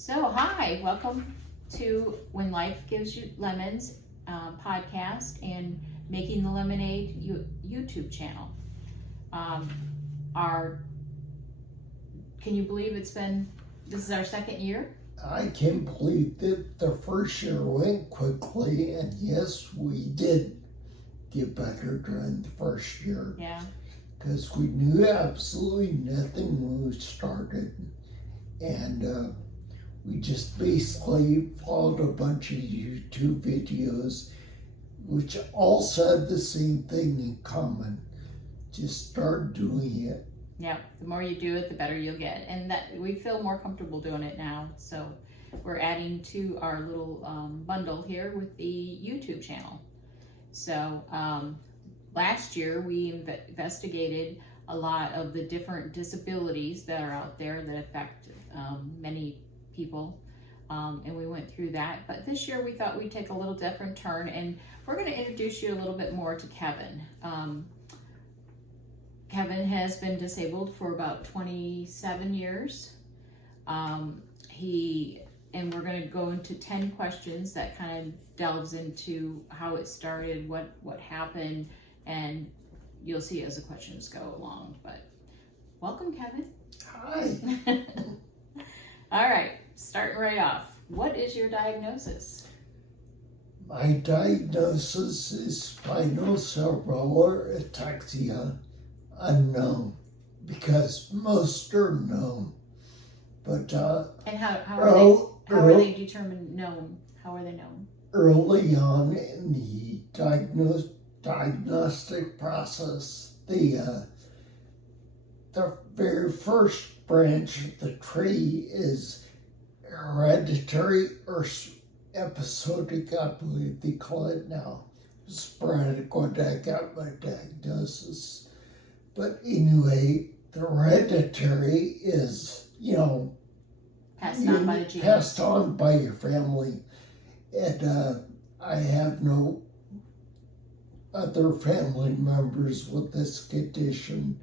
So, hi, welcome to When Life Gives You Lemons podcast and Making the Lemonade YouTube channel. Can you believe this is our second year? I can't believe that the first year went quickly, and yes, we did get better during the first year. Yeah. Because we knew absolutely nothing when we started, and we just basically followed a bunch of YouTube videos, which all said the same thing in common. Just start doing it. Yeah, the more you do it, the better you'll get. And that we feel more comfortable doing it now. So we're adding to our little bundle here with the YouTube channel. So last year we investigated a lot of the different disabilities that are out there that affect many people. And we went through that. But this year we thought we'd take a little different turn, and we're going to introduce you a little bit more to Kevin. Kevin has been disabled for about 27 years. And we're going to go into 10 questions that kind of delves into how it started, what happened, and you'll see as the questions go along. But welcome, Kevin. Hi. All right, starting right off. What is your diagnosis? My diagnosis is spinocerebellar ataxia, unknown, because most are known. But and how are they determined known? How are they known? Early on in the diagnostic process, the very first branch of the tree is hereditary or episodic, I believe they call it now. Sporadic when I got my diagnosis. But anyway, the hereditary is, passed on by the genes. Passed on by your family. And I have no other family members with this condition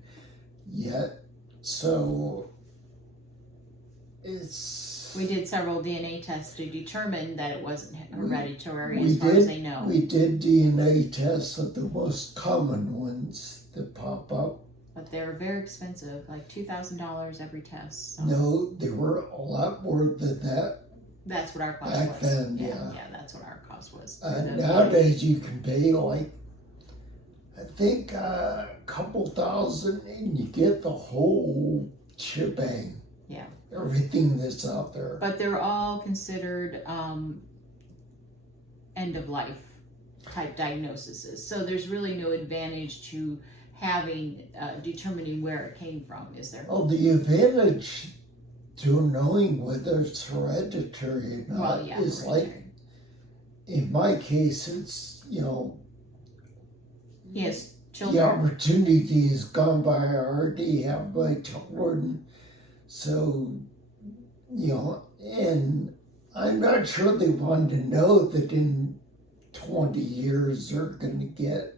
yet. So we did several DNA tests to determine that it wasn't hereditary as far as they know. We did DNA tests of the most common ones that pop up. But they're very expensive, like $2,000 every test. So. No, they were a lot more than that. That's what our cost back was. then, Yeah, that's what our cost was. Nowadays you can pay I think a couple thousand and you get the whole shebang. Yeah. Everything that's out there. But they're all considered end of life type diagnoses. So there's really no advantage to having determining where it came from, is there? Oh, the advantage to knowing whether it's hereditary or not is hereditary. Like, in my case, it's, Yes, children. The opportunity has gone by. I already have my children. So, and I'm not sure they want to know that in 20 years they're going to get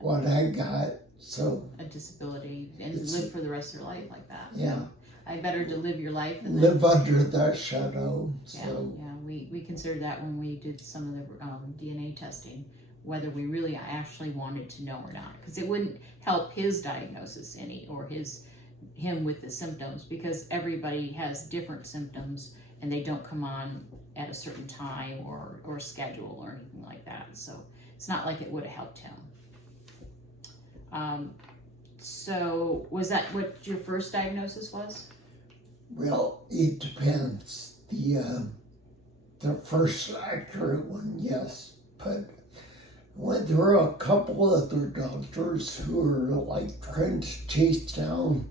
what I got. So a disability and live for the rest of their life like that. Yeah. So I better to live your life and live under that shadow. So. Yeah, we considered that when we did some of the DNA testing, whether we really actually wanted to know or not, because it wouldn't help his diagnosis any or him with the symptoms, because everybody has different symptoms and they don't come on at a certain time or schedule or anything like that. So it's not like it would have helped him. So was that what your first diagnosis was? Well, it depends. The first accurate one, yes, but when there were a couple other doctors who were trying to chase down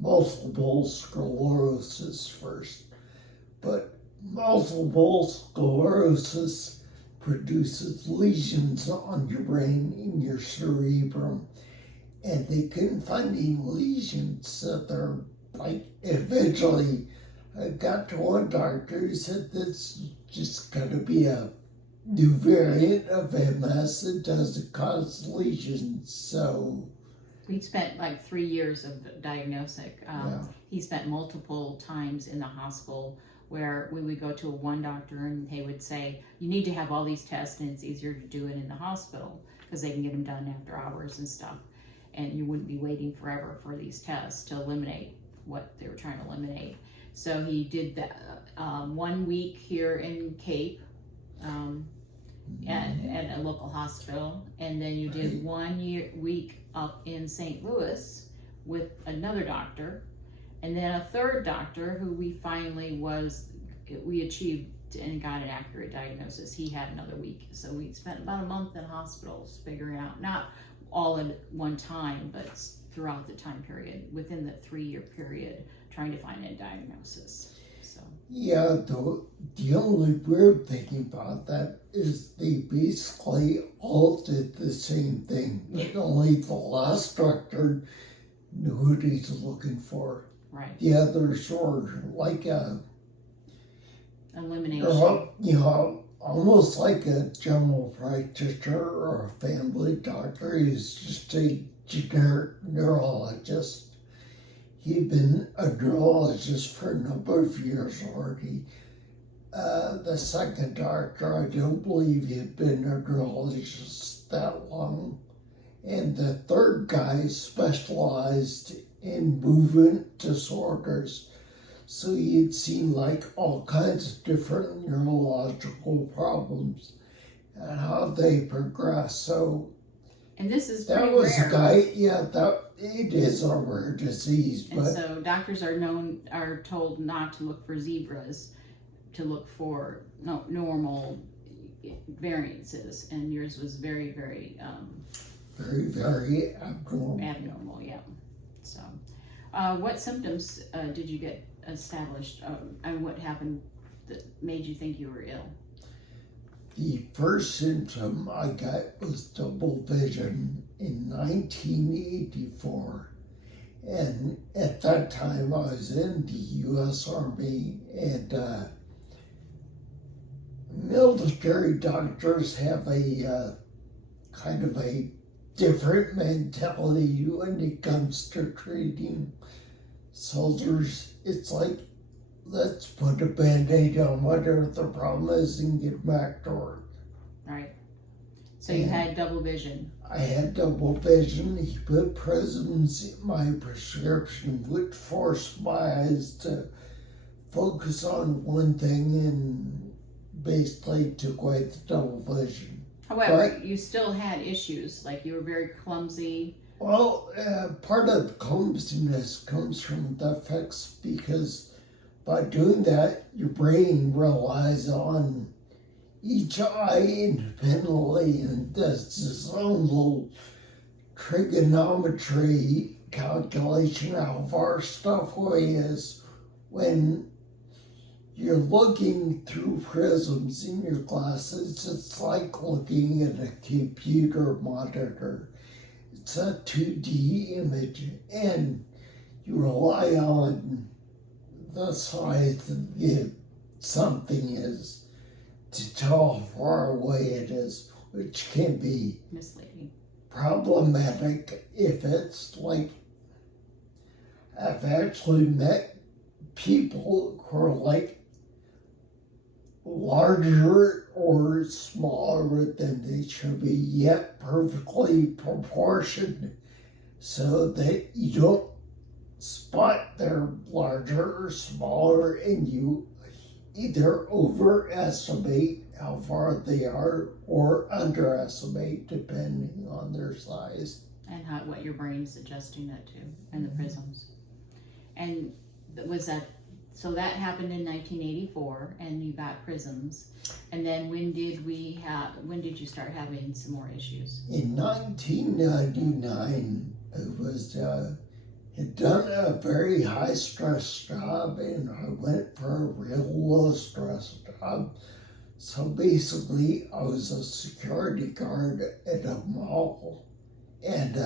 multiple sclerosis first. But multiple sclerosis produces lesions on your brain in your cerebrum. And they couldn't find any lesions. So they're eventually I got to one doctor who said this is just going to be a new variant of MS that doesn't cause lesions. So we spent 3 years of diagnostic. He spent multiple times in the hospital where we would go to one doctor and they would say, you need to have all these tests and it's easier to do it in the hospital because they can get them done after hours and stuff. And you wouldn't be waiting forever for these tests to eliminate what they were trying to eliminate. So he did that 1 week here in Cape at a local hospital. And then you did 1 week up in St. Louis with another doctor. And then a third doctor who we achieved and got an accurate diagnosis. He had another week. So we spent about a month in hospitals figuring out, not all at one time, but throughout the time period, within the 3-year period, trying to find a diagnosis. So yeah, the only weird thing about that is they basically all did the same thing, but only the last doctor knew what he's looking for. right, The others were like elimination. almost like a general practitioner or a family doctor. He's just a generic neurologist. He'd been a neurologist for a number of years already. The second doctor, I don't believe he had been a neurologist that long. And the third guy specialized in movement disorders. So he had seen like all kinds of different neurological problems and how they progress. So And this is that pretty was rare. a guy, that it is a rare disease, And but so doctors are told not to look for zebras, to look for normal variances. And yours was very, very very, very abnormal. abnormal, yeah. So, what symptoms did you get established, and what happened that made you think you were ill? The first symptom I got was double vision in 1984. And at that time I was in the U.S. Army, and military doctors have a kind of a different mentality when it comes to treating soldiers. It's like, let's put a band-aid on whatever the problem is and get back to work. Right. So you had double vision. I had double vision. He put prisms in my prescription, which forced my eyes to focus on one thing and basically took away the double vision. However, you still had issues, like you were very clumsy. Well, part of the clumsiness comes from the effects, because by doing that, your brain relies on each eye independently and does its own little trigonometry calculation how far stuff away is. When you're looking through prisms in your glasses, it's like looking at a computer monitor. It's a 2D image, and you rely on the size of something is to tell how far away it is, which can be Misleading. problematic if it's like, I've actually met people who are like larger or smaller than they should be, yet perfectly proportioned, so that you don't spot they're larger or smaller and you either overestimate how far they are or underestimate depending on their size. And what your brain's adjusting that to, and the prisms. And was that, so that happened in 1984, and you got prisms. And then when did you start having some more issues? In 1999, it was had done a very high stress job, and I went for a real low stress job. So basically, I was a security guard at a mall, and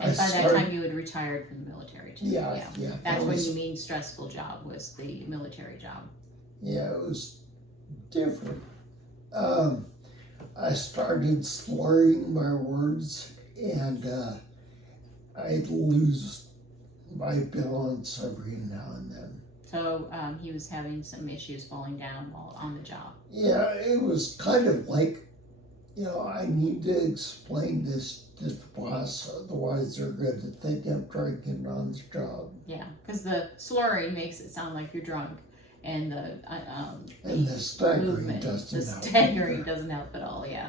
And by that time you had retired from the military too. Yeah. That's when you mean stressful job, was the military job. Yeah, it was different. I started slurring my words, and I'd lose my balance every now and then. So he was having some issues falling down while on the job. Yeah, it was kind of like, I need to explain this to the boss, otherwise they're going to think I'm drinking on the job. Yeah, because the slurring makes it sound like you're drunk, and the staggering movement, doesn't the help. staggering doesn't help at all. Yeah,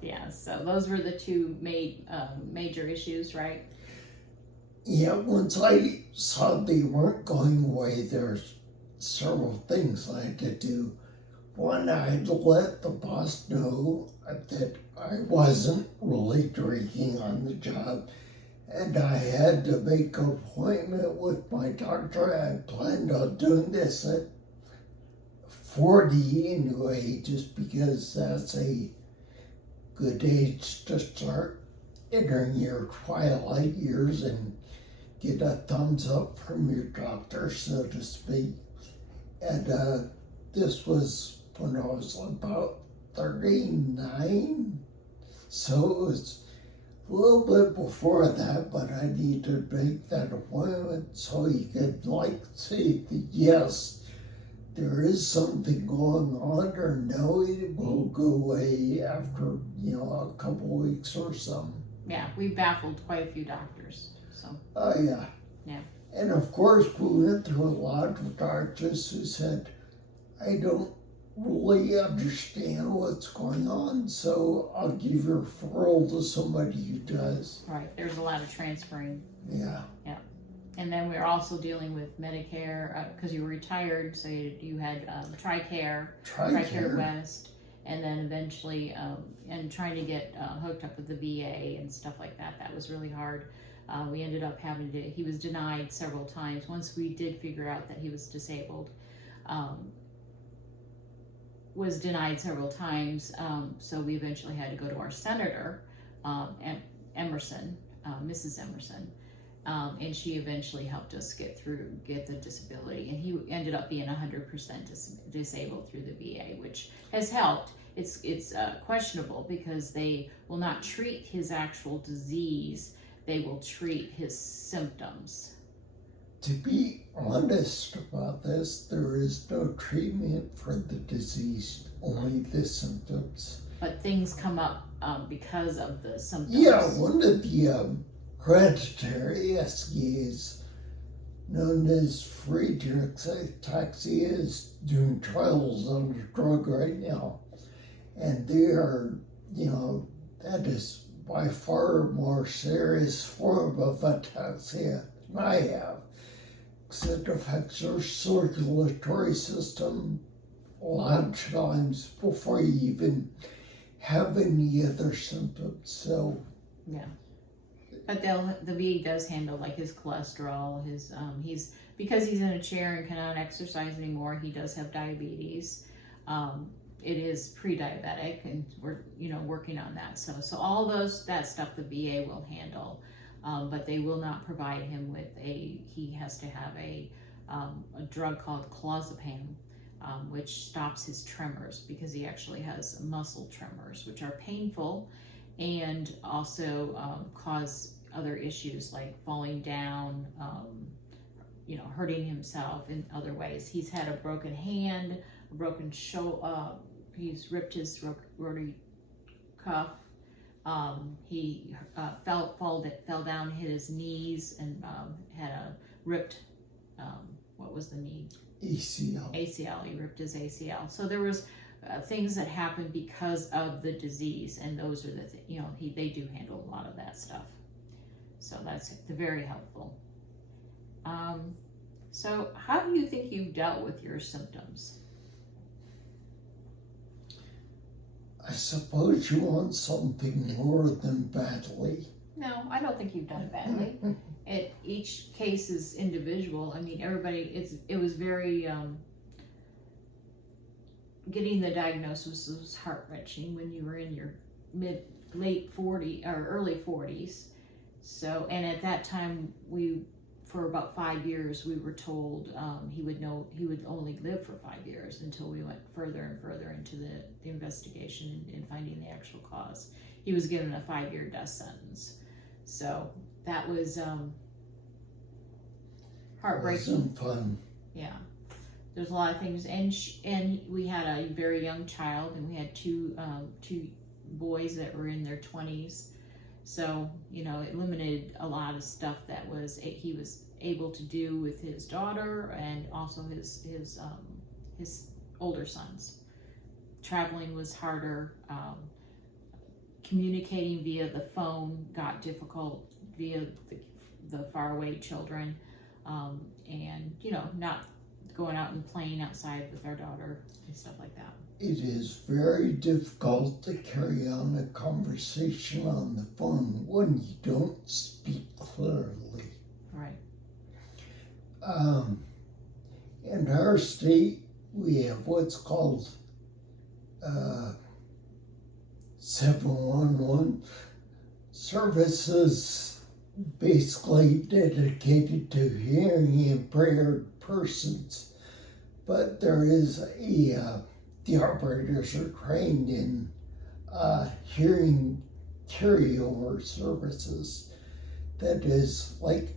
yeah. So those were the two major issues, right? Yeah, once I saw they weren't going away, there's several things I had to do. One, I had to let the boss know that I wasn't really drinking on the job, and I had to make an appointment with my doctor. I had planned on doing this at 40 anyway, just because that's a good age to start entering your twilight years and get a thumbs up from your doctor, so to speak. And this was when I was about 39, so it was a little bit before that, but I needed to make that appointment so he could say that yes, there is something going on, or no, it will go away after a couple weeks or something. Yeah, we baffled quite a few doctors. So. Oh yeah. Yeah. And of course, we went through a lot of doctors who said, I don't really understand what's going on, so I'll give your referral to somebody who does. Right, there's a lot of transferring. Yeah. Yeah. And then we're also dealing with Medicare, because you were retired, so you had TRICARE West, and then eventually, and trying to get hooked up with the VA and stuff like that. That was really hard. We ended up he was denied several times. Once we did figure out that he was disabled, was denied several times. So we eventually had to go to our senator, Emerson, Mrs. Emerson, and she eventually helped us get the disability. And he ended up being 100% disabled through the VA, which has helped. It's questionable because they will not treat his actual disease. They will treat his symptoms. To be honest about this, there is no treatment for the disease, only the symptoms. But things come up because of the symptoms. Yeah, one of the hereditary SCAs, known as Friedreich's ataxia, is doing trials on the drug right now. And they are, that is by far a more serious form of ataxia than I have. It affects your circulatory system a lot of times before you even have any other symptoms. So yeah, but the VA does handle like his cholesterol, because he's in a chair and cannot exercise anymore. He does have diabetes. It is pre-diabetic, and we're working on that. So all that stuff the VA will handle. But they will not provide him with he has to have a drug called clozapam, which stops his tremors, because he actually has muscle tremors, which are painful and also cause other issues like falling down, hurting himself in other ways. He's had a broken hand, a broken shoulder, he's ripped his rotary cuff. He fell down, hit his knees, and had a ripped, what was the knee? ACL. He ripped his ACL. So there was things that happened because of the disease, and those are the they do handle a lot of that stuff. So that's very helpful. So how do you think you've dealt with your symptoms? I suppose you want something more than badly. No, I don't think you've done it badly. Each case is individual. I mean, it was very, getting the diagnosis was heart-wrenching when you were in your late 40s or early 40s. So, and at that time, for about 5 years, we were told he would only live for 5 years, until we went further and further into the investigation and finding the actual cause. He was given a 5-year death sentence. So that was heartbreaking. Wasn't fun. Yeah. There's a lot of things, and we had a very young child, and we had two boys that were in their 20s. So, you know, it limited a lot of stuff that he was able to do with his daughter and also his older sons. Traveling was harder. Communicating via the phone got difficult via the faraway children, and, you know, not going out and playing outside with our daughter and stuff like that. It is very difficult to carry on a conversation on the phone when you don't speak clearly. Right. In our state, we have what's called 711 services, basically dedicated to hearing impaired persons. But there is the operators are trained in hearing carryover services. That is, like,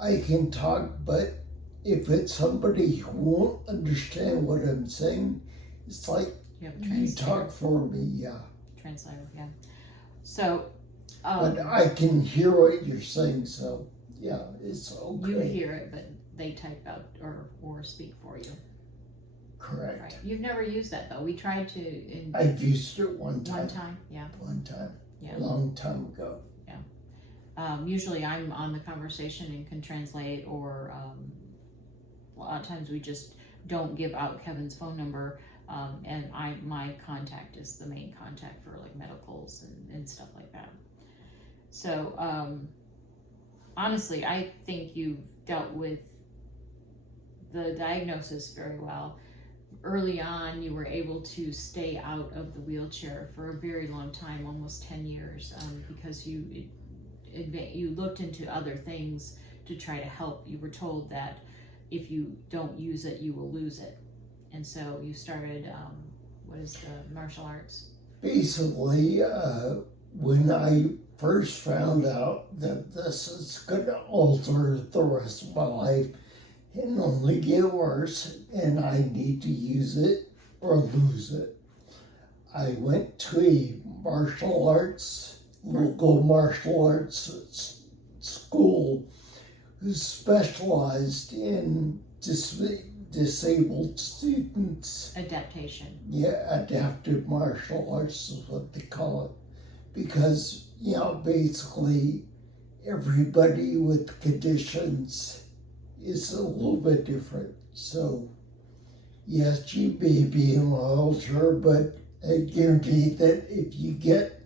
I can talk, but if it's somebody who won't understand what I'm saying, it's like, you talk for me, yeah. Translator, yeah. So, but I can hear what you're saying, so yeah, it's okay. You hear it, but they type out or speak for you. Correct. Right. You've never used that though. We tried to. I've used it one time. One time, yeah. One time. Yeah. A long time ago. Yeah. Usually I'm on the conversation and can translate, or a lot of times we just don't give out Kevin's phone number. And my contact is the main contact for like medicals and stuff like that. So, honestly, I think you've dealt with the diagnosis very well. Early on, you were able to stay out of the wheelchair for a very long time, almost 10 years, because you looked into other things to try to help. You were told that if you don't use it, you will lose it. And so you started, what is the martial arts? Basically, when I first found out that this is going to alter the rest of my life and only get worse, and I need to use it or lose it, I went to a local martial arts school who specialized in disabled students. Adaptation. Yeah, adaptive martial arts is what they call it. Because, you know, basically everybody with conditions is a little bit different. So, yes, you may be in a wheelchair, but I guarantee that if you get,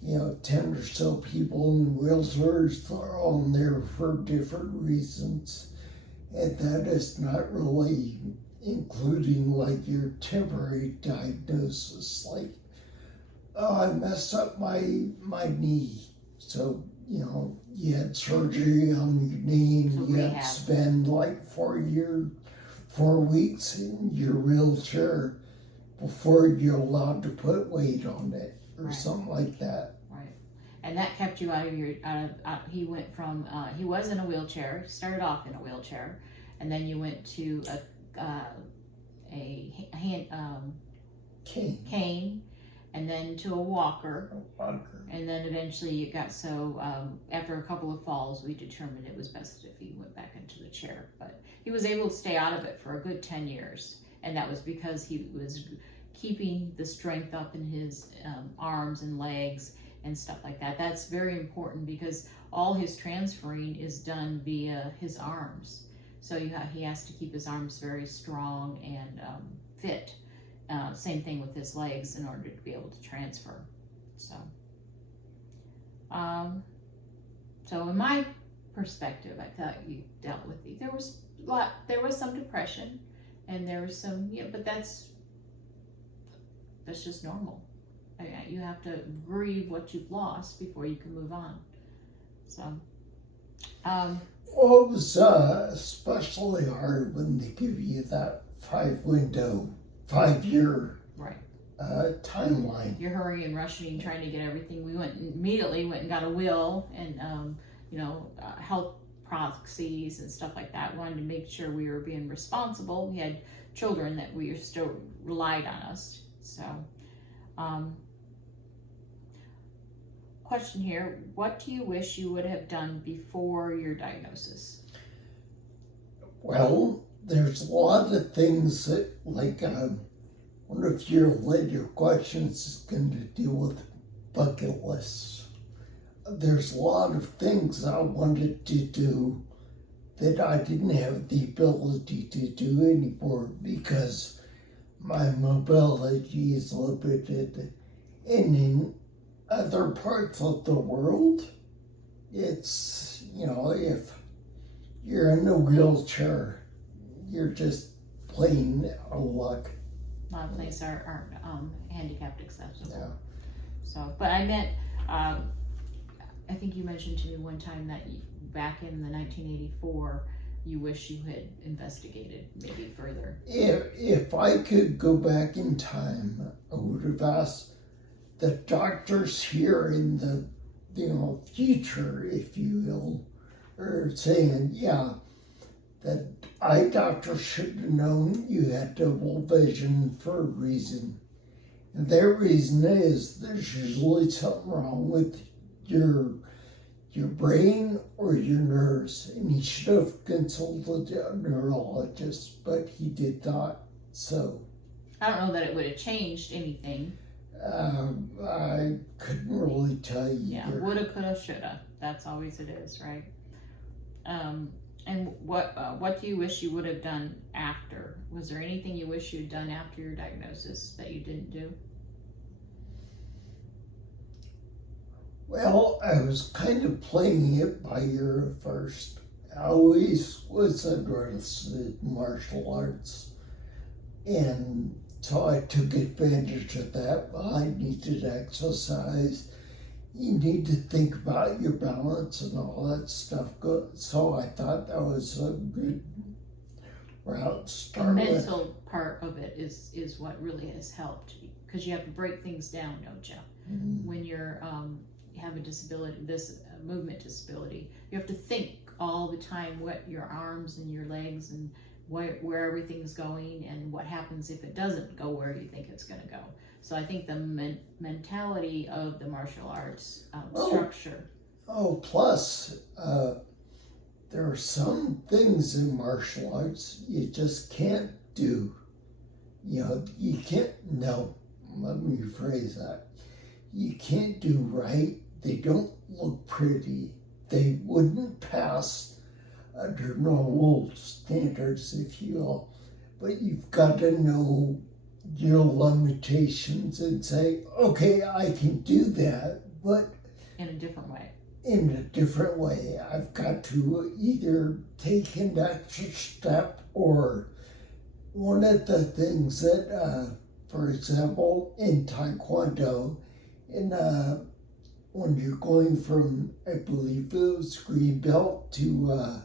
you know, 10 or so people in wheelchairs, they're all there for different reasons. And that is not really including like your temporary diagnosis, like, oh, I messed up my knee. So, you know, you had surgery on your knee and you had to spend like 4 weeks in your wheelchair before you're allowed to put weight on it or something like that. Right. And that kept you out of he went from, he was in a wheelchair, started off in a wheelchair, and then you went to a cane, and then to a walker. And then eventually it got so, after a couple of falls, we determined it was best if he went back into the chair. But he was able to stay out of it for a good 10 years. And that was because he was keeping the strength up in his arms and legs and stuff like that. That's very important because all his transferring is done via his arms. So he has to keep his arms very strong and fit. Same thing with his legs in order to be able to transfer. So, so in my perspective, I thought you dealt with it. There was some depression, and there was some, but that's just normal. You have to grieve what you've lost before you can move on. So, well, it was especially hard when they give you that 5-year timeline. You're hurrying, rushing, trying to get everything. We immediately went and got a will and, health proxies and stuff like that. Wanted to make sure we were being responsible. We had children that we still relied on us. So, question here, what do you wish you would have done before your diagnosis? Well, there's a lot of things that, like, one of your later questions is going to deal with bucket lists. There's a lot of things I wanted to do that I didn't have the ability to do anymore because my mobility is limited. And in other parts of the world, it's, if you're in a wheelchair, you're just plain out of luck. A lot of places aren't handicapped accessible. Yeah. So, but I meant, I think you mentioned to me one time that back in the 1984, you wish you had investigated maybe further. If I could go back in time, I would have asked the doctors here in the future, if you will, or saying, that eye doctor should have known you had double vision for a reason. And their reason is there's usually something wrong with your brain or your nerves, and he should have consulted a neurologist, but he did not. So I don't know that it would have changed anything. I couldn't really tell you. Yeah, woulda, coulda, shoulda. That's always it is, right? And what do you wish you would have done after? Was there anything you wish you'd done after your diagnosis that you didn't do? Well, I was kind of playing it by ear at first. I always was interested in martial arts, and so I took advantage of that. I needed exercise. You need to think about your balance and all that stuff. So I thought that was a good route to start The with. mental part of it is what really has helped, because you have to break things down, don't you? Mhm. When you're have a disability, this movement disability, you have to think all the time what your arms and your legs and where everything's going and what happens if it doesn't go where you think it's going to go. So I think the mentality of the martial arts structure. Plus, there are some things in martial arts you just can't do. You can't, no, let me rephrase that. You can't do right. They don't look pretty. They wouldn't pass under normal standards, if you will. But you've got to know your limitations and say, okay, I can do that, but In a different way. in a different way. I've got to either take an extra step, or one of the things that, for example, in Taekwondo, when you're going from, I believe it was green belt to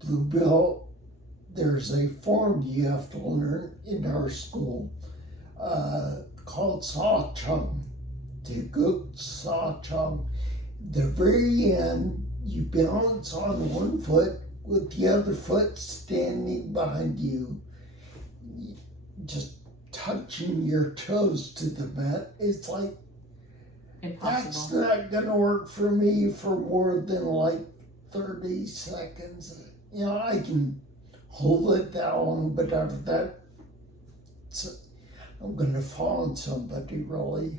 blue belt, there's a form you have to learn in our school called Sa Chung. Tegut Sa Chung. The very end, you balance on one foot with the other foot standing behind you, just touching your toes to the mat. It's like, that's Impossible. not gonna work for me for more than like 30 seconds. I can hold it that long, but after that, I'm gonna fall on somebody really.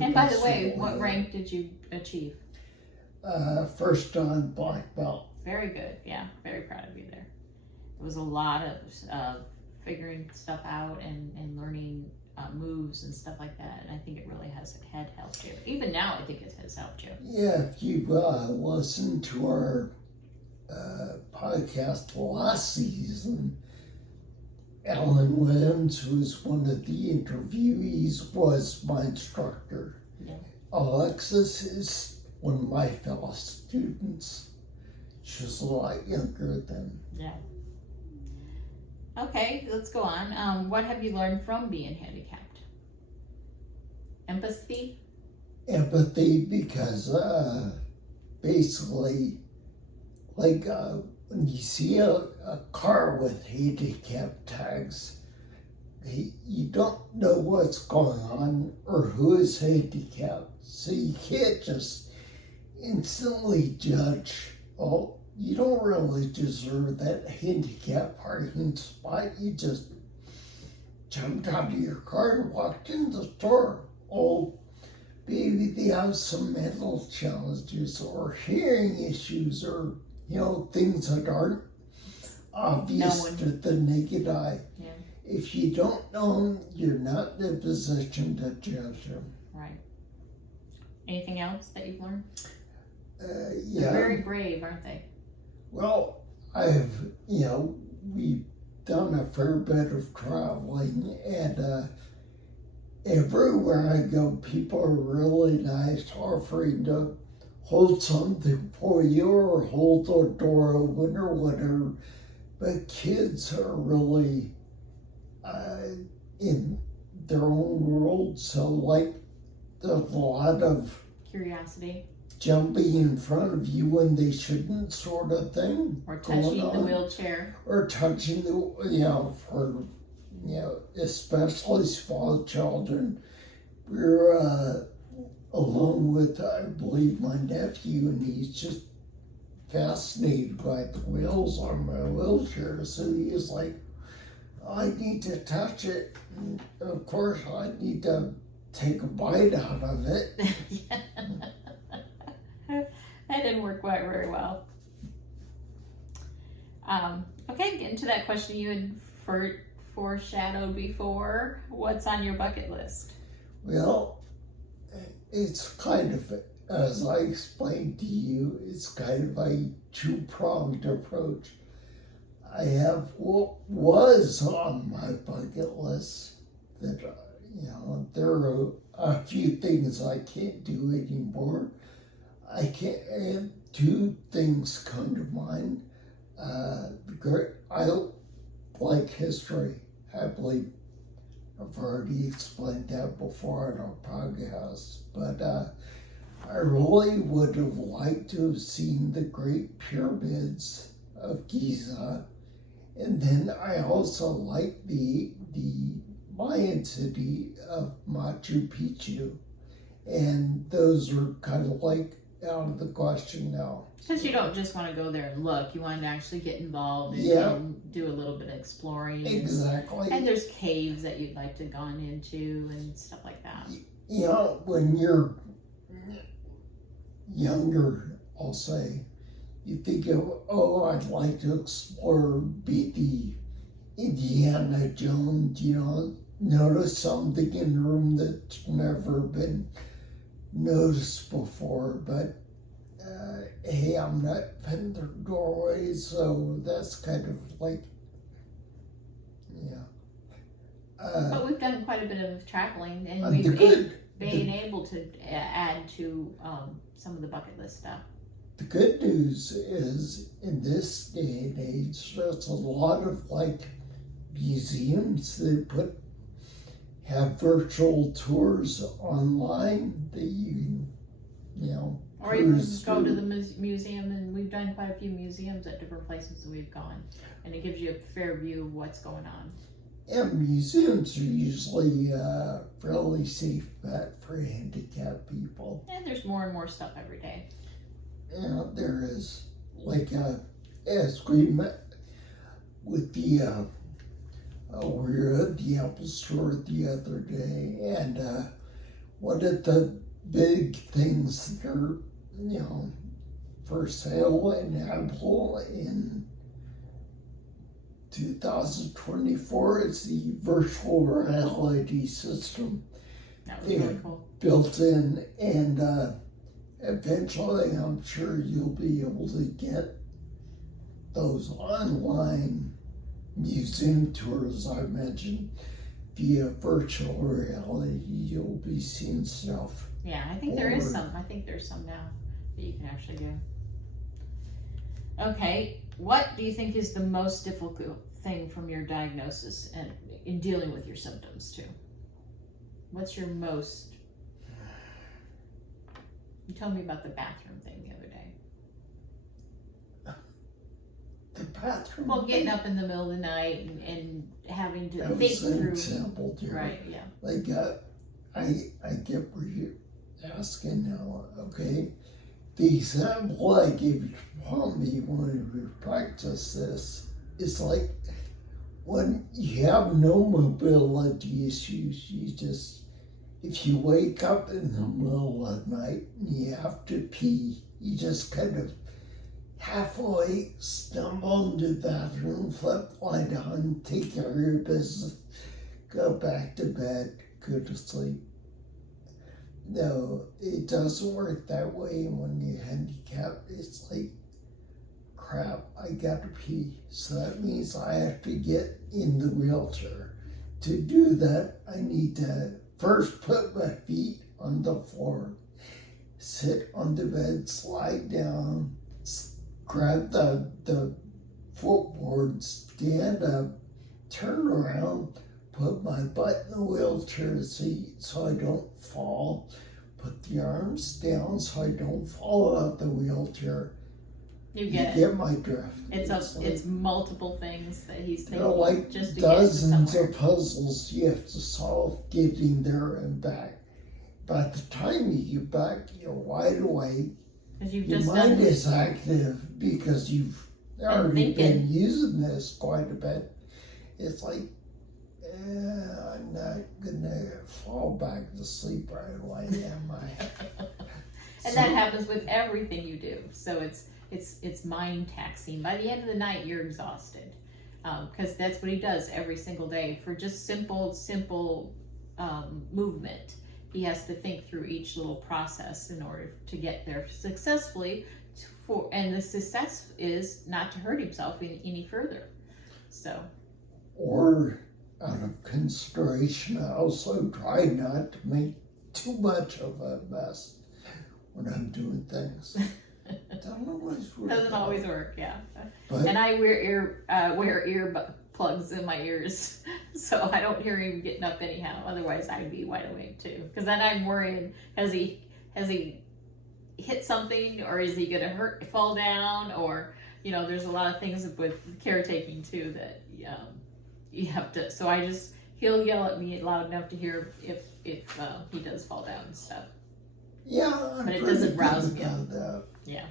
And by the way, what rank did you achieve? First on black belt. Very good. Yeah, very proud of you there. It was a lot of figuring stuff out and learning moves and stuff like that. And I think it really had helped you. Even now, I think it has helped you. Yeah, if you listen to our podcast last season, Alan Williams, who was one of the interviewees, was my instructor. Yeah. Alexis is one of my fellow students. She was a lot younger than. Yeah. Okay, let's go on. What have you learned from being handicapped? Empathy? Empathy, because basically like when you see a car with handicap tags, you don't know what's going on or who is handicapped. So you can't just instantly judge, oh, you don't really deserve that handicap parking spot. You just jumped out of your car and walked in the store. Oh, maybe they have some mental challenges or hearing issues or, things that aren't obvious to the naked eye. Yeah. If you don't know them, you're not in a position to judge them. Right. Anything else that you've learned? Yeah. They're very brave, aren't they? Well, we've done a fair bit of traveling, and everywhere I go, people are really nice, offering to hold something for you or hold the door open or whatever. But kids are really in their own world, so like there's a lot of Curiosity. Jumping in front of you when they shouldn't, sort of thing. Or touching the wheelchair. Or touching especially small children. We were alone with, I believe, my nephew, and he's just fascinated by the wheels on my wheelchair. So he's like, I need to touch it. And of course, I need to take a bite out of it. That didn't work quite very well. Okay, getting to that question you had foreshadowed before. What's on your bucket list? Well, it's kind of, as I explained to you, it's kind of a two-pronged approach. I have what was on my bucket list that, there are a few things I can't do anymore. Two things come to mind. I like history. I believe I've already explained that before on our podcast, but I really would have liked to have seen the Great Pyramids of Giza, and then I also like the Mayan city of Machu Picchu, and those are kind of like out of the question now. Because you don't just want to go there and look, you want to actually get involved and do a little bit of exploring. Exactly. And there's caves that you'd like to go into and stuff like that. When you're younger, I'll say, you think of, I'd like to explore, be the Indiana Jones, notice something in the room that's never been noticed before, but hey, I'm not in their doorway, so that's kind of like, but we've done quite a bit of traveling, and we've been able to add to some of the bucket list stuff. The good news is, in this day and age, there's a lot of museums that have virtual tours online that you can, or even just go to the museum, and we've done quite a few museums at different places that we've gone, and it gives you a fair view of what's going on. And museums are usually fairly safe bet for handicapped people. And there's more and more stuff every day. There is, as we met with the we were at the Apple store the other day, and one of the big things that are, for sale in Apple in 2024 is the virtual reality system. That was really cool. Built in, and eventually I'm sure you'll be able to get those online museum tours I mentioned via virtual reality. You'll be seeing stuff. Yeah, I think there is some. I think there's some now that you can actually do. Okay, what do you think is the most difficult thing from your diagnosis and in dealing with your symptoms too? What's your most... You told me about the bathroom thing the other day. the bathroom. Well, getting up in the middle of the night and having to That think was an through. example, dear. Right, yeah. Like, I get where you're asking now, okay? The example I gave you to Pommy when we practice this is like when you have no mobility issues, you just, if you wake up in the middle of the night and you have to pee, you just kind of halfway stumble into the bathroom, flip light on, take care of your business, go back to bed, go to sleep. No, it doesn't work that way when you're handicapped. It's like, crap, I gotta pee. So that means I have to get in the wheelchair. To do that, I need to first put my feet on the floor, sit on the bed, slide down, grab the footboard, stand up, turn around, put my butt in the wheelchair seat so I don't fall, put the arms down so I don't fall out the wheelchair. You get Get my drift. it's multiple things that he's thinking Like just to dozens get to of puzzles you have to solve getting there and back. By the time you get back, you're wide awake. because you've Your just mind done is active because you've already been using this quite a bit. It's like, I'm not gonna fall back to sleep right away, am I? and that happens with everything you do. So it's mind taxing. By the end of the night, you're exhausted because that's what he does every single day for just simple movement. He has to think through each little process in order to get there successfully. And the success is not to hurt himself any further. So. Or out of consideration, I also try not to make too much of a mess when I'm doing things. Doesn't always work, yeah. But, and I wear ear plugs in my ears, so I don't hear him getting up anyhow. Otherwise, I'd be wide awake too. Because then I'm worrying: has he hit something, or is he gonna fall down, or there's a lot of things with caretaking too that you have to. So he'll yell at me loud enough to hear if he does fall down and stuff. Yeah, but it doesn't rouse me up. That. Yeah.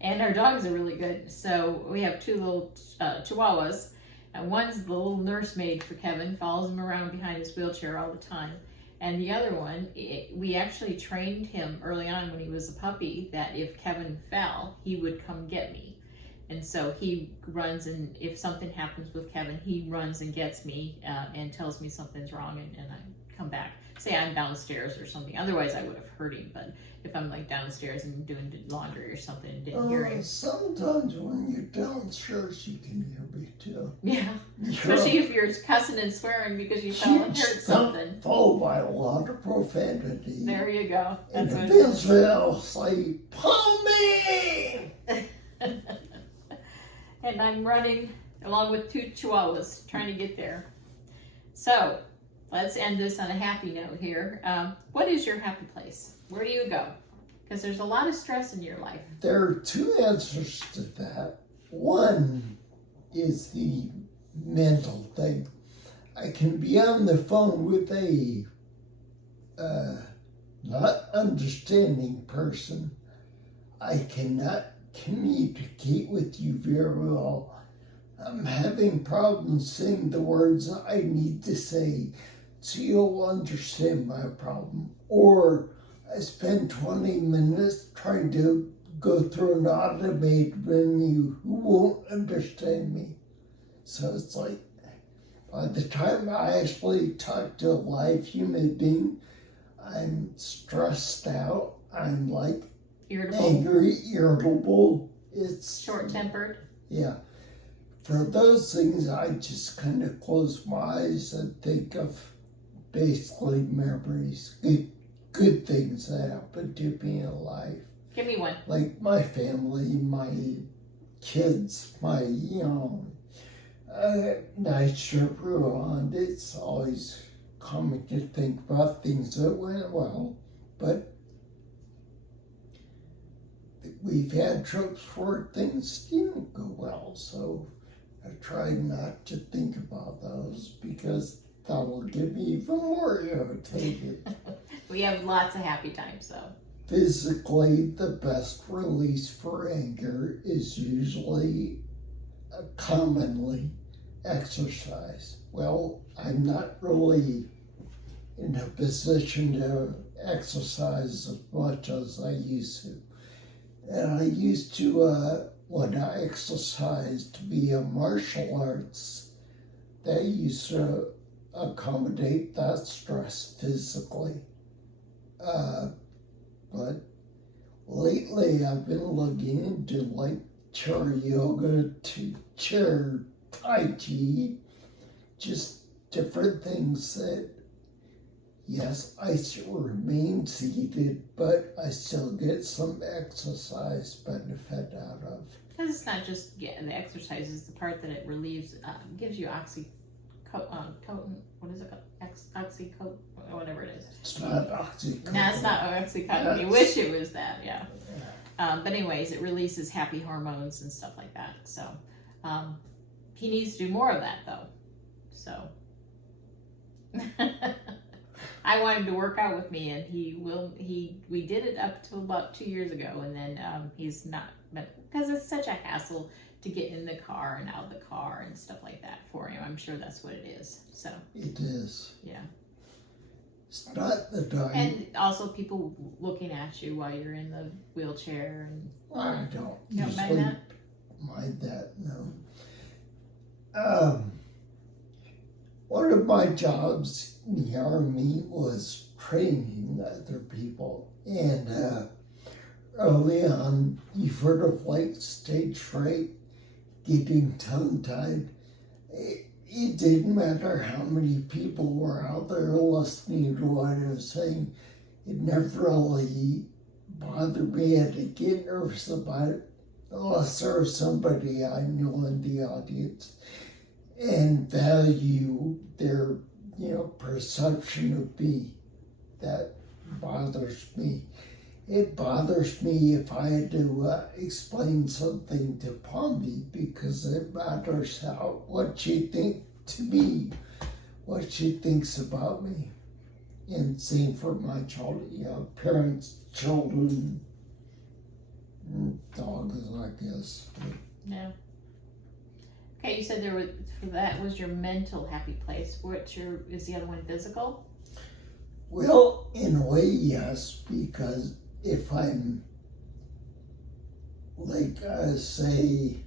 And our dogs are really good. So we have two little chihuahuas. And one's the little nursemaid for Kevin, follows him around behind his wheelchair all the time. And the other one, we actually trained him early on when he was a puppy that if Kevin fell, he would come get me. And so he runs, and if something happens with Kevin, he runs and gets me and tells me something's wrong, and I come back. Say I'm downstairs or something. Otherwise, I would have heard him. But if I'm like downstairs and doing laundry or something and didn't hear him. Sometimes when you're downstairs, you can hear me too. Yeah. Especially if you're cussing and swearing because you fell and hurt something. Followed by a lot of profanity. There you go. That's and eventually I'll say, "Pommy!" And I'm running along with two chihuahuas trying to get there. So let's end this on a happy note here. What is your happy place? Where do you go? Because there's a lot of stress in your life. There are two answers to that. One is the mental thing. I can be on the phone with a not understanding person. I cannot communicate with you very well. I'm having problems saying the words I need to say so you'll understand my problem. Or I spend 20 minutes trying to go through an automated menu who won't understand me. So it's like, by the time I actually talk to a live human being, I'm stressed out. I'm like irritable. Angry, irritable. It's short-tempered. Yeah. For those things, I just kind of close my eyes and think of basically memories, good things that happened to me in life. Give me one. Like my family, my kids, my, night shift we're on. It's always comic to think about things that went well, but we've had trips where things didn't go well, so I try not to think about those because that'll get me even more irritated. We have lots of happy times, though. Physically, the best release for anger is usually, commonly, exercise. Well, I'm not really in a position to exercise as much as I used to. And I used to, when I exercised, to be a martial arts that used to accommodate that stress physically. But lately I've been looking into like chair yoga to chair tai chi, just different things that, yes, I still remain seated, but I still get some exercise benefit out of. Because it's not just the exercise, it's the part that it relieves, gives you what is it called? Oxycodone, whatever it is. It's not oxycodone. No, it's not oxycodone. You wish it was that, yeah. But anyways, it releases happy hormones and stuff like that. So he needs to do more of that, though. So I want him to work out with me, and he will. We did it up to about 2 years ago, and then he's not, because it's such a hassle to get in the car and out of the car and stuff like that for him. I'm sure that's what it is. So it is. Yeah. It's not the time. And also people looking at you while you're in the wheelchair. And I don't you don't usually mind that? mind that, no. One of my jobs in the Army was training other people. And early on, you've heard of like stage fright, getting tongue-tied. It didn't matter how many people were out there listening to what I was saying. It never really bothered me. I had to get nervous about it unless there was somebody I knew in the audience and value their, perception of me. That bothers me. It bothers me if I had to explain something to Pommy because it matters what she thinks to me, what she thinks about me. And same for my children, parents, children, dogs, I guess. Yeah. Okay, you said that was your mental happy place. Is the other one physical? Well, in a way, yes, because if I'm, like, say,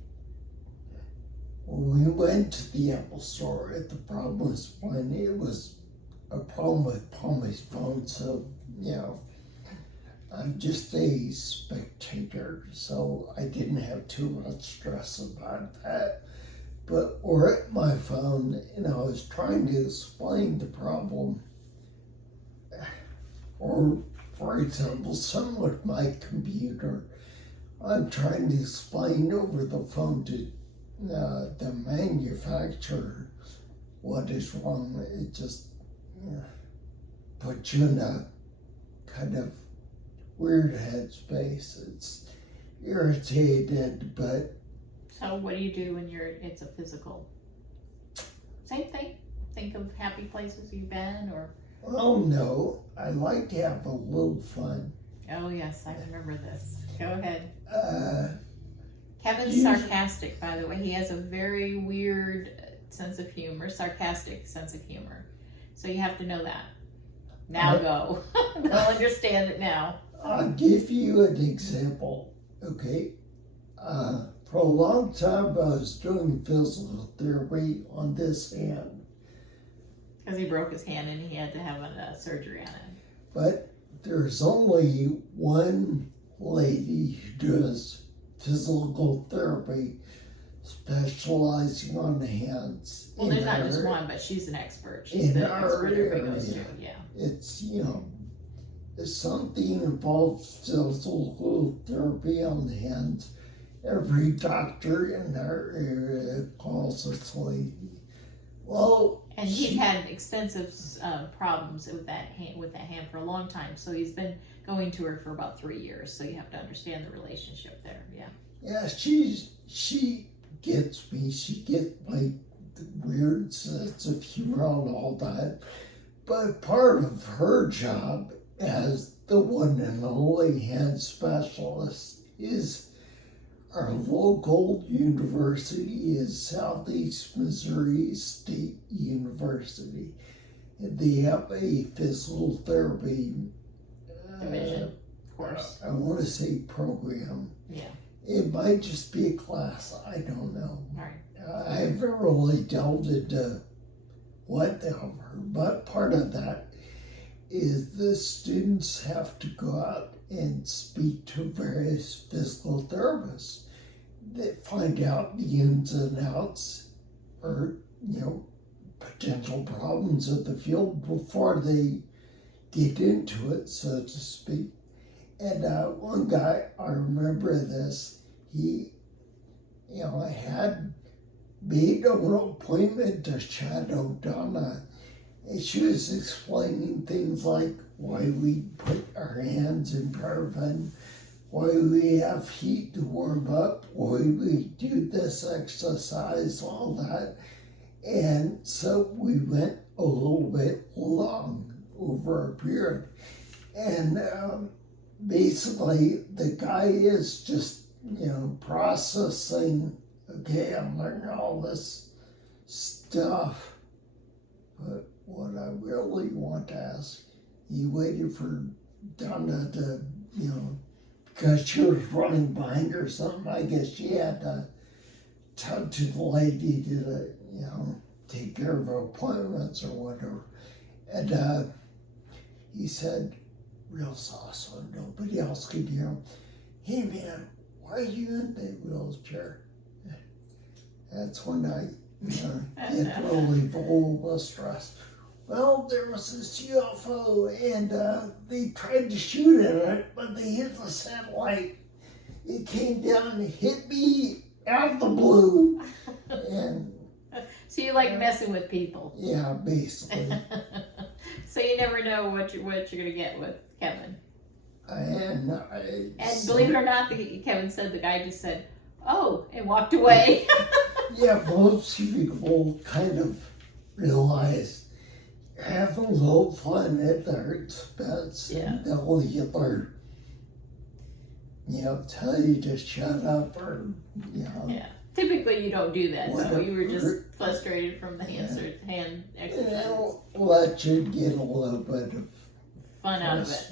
when we went to the Apple store, the problem was when it was a problem with Pommy's phone, so, I'm just a spectator, so I didn't have too much stress about that. But we're at my phone, and I was trying to explain the problem, or for example, some with my computer, I'm trying to explain over the phone to the manufacturer what is wrong. It just puts you in a kind of weird headspace. It's irritated, but... So what do you do when it's a physical? Same thing? Think of happy places you've been, or... Oh no, I like to have a little fun. Oh yes, I remember this. Go ahead. Kevin's usually, sarcastic, by the way. He has a very weird sense of humor, sarcastic sense of humor. So you have to know that. Now go. They'll understand it now. I'll give you an example, okay? For a long time, I was doing physical therapy on this hand. Because he broke his hand and he had to have a surgery on it. But there's only one lady who does physical therapy specializing on the hands. Well, there's not just one, but she's an expert. She's the expert everybody goes to, yeah. It's, if something involves physical therapy on the hands, every doctor in our area calls this lady. Well, And he's had extensive problems with that hand for a long time. So he's been going to her for about 3 years. So you have to understand the relationship there. Yeah. yeah, she gets me. She gets my weird sense of humor and all that. But part of her job as the one and only hand specialist is our local university is Southeast Missouri State University. And they have a physical therapy Division, of course. I want to say program. Yeah. It might just be a class. I don't know. All right. I haven't really delved into what they offer, but part of that is the students have to go out and speak to various physical therapists that find out the ins and outs or, potential problems of the field before they get into it, so to speak. And one guy, I remember this, he, had made an appointment to shadow Donna, and she was explaining things like why we put our hands in paraffin, why we have heat to warm up, why we do this exercise, all that. And so we went a little bit long over a period. And basically the guy is just, processing, okay, I'm learning all this stuff. But what I really want to ask, he waited for Donna to, because she was running behind her or something, I guess she had to talk to the lady to, take care of her appointments or whatever. And he said, real soft so nobody else could hear him, hey man, why are you in the wheelchair? That's when I get really full of stress. Well, there was this UFO and they tried to shoot at it, but they hit the satellite. It came down and hit me out of the blue. And So you like messing with people. yeah, basically. So you never know what you're gonna get with Kevin. And Believe it or not, Kevin said the guy just said, "Oh," and walked away. yeah, most people kind of realize you're having a little fun at their expense. Yeah. They'll either, tell you to shut up or, Yeah. Typically, you don't do that. So you were just Whatever. frustrated from the hand exercises. they'll let you get a little bit of Fun out of it.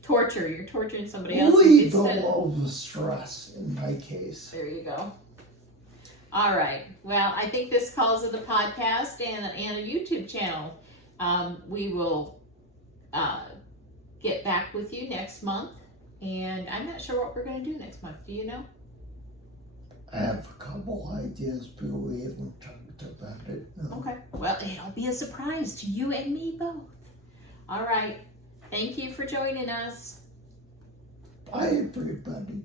Torture. You're torturing somebody else leave a instead. little stress in my case. There you go. All right. Well, I think this calls it a podcast and a YouTube channel. We will get back with you next month, and I'm not sure what we're going to do next month. Do you know? I have a couple ideas, but we haven't talked about it. No. Okay. Well, it'll be a surprise to you and me both. All right. Thank you for joining us. Bye, everybody.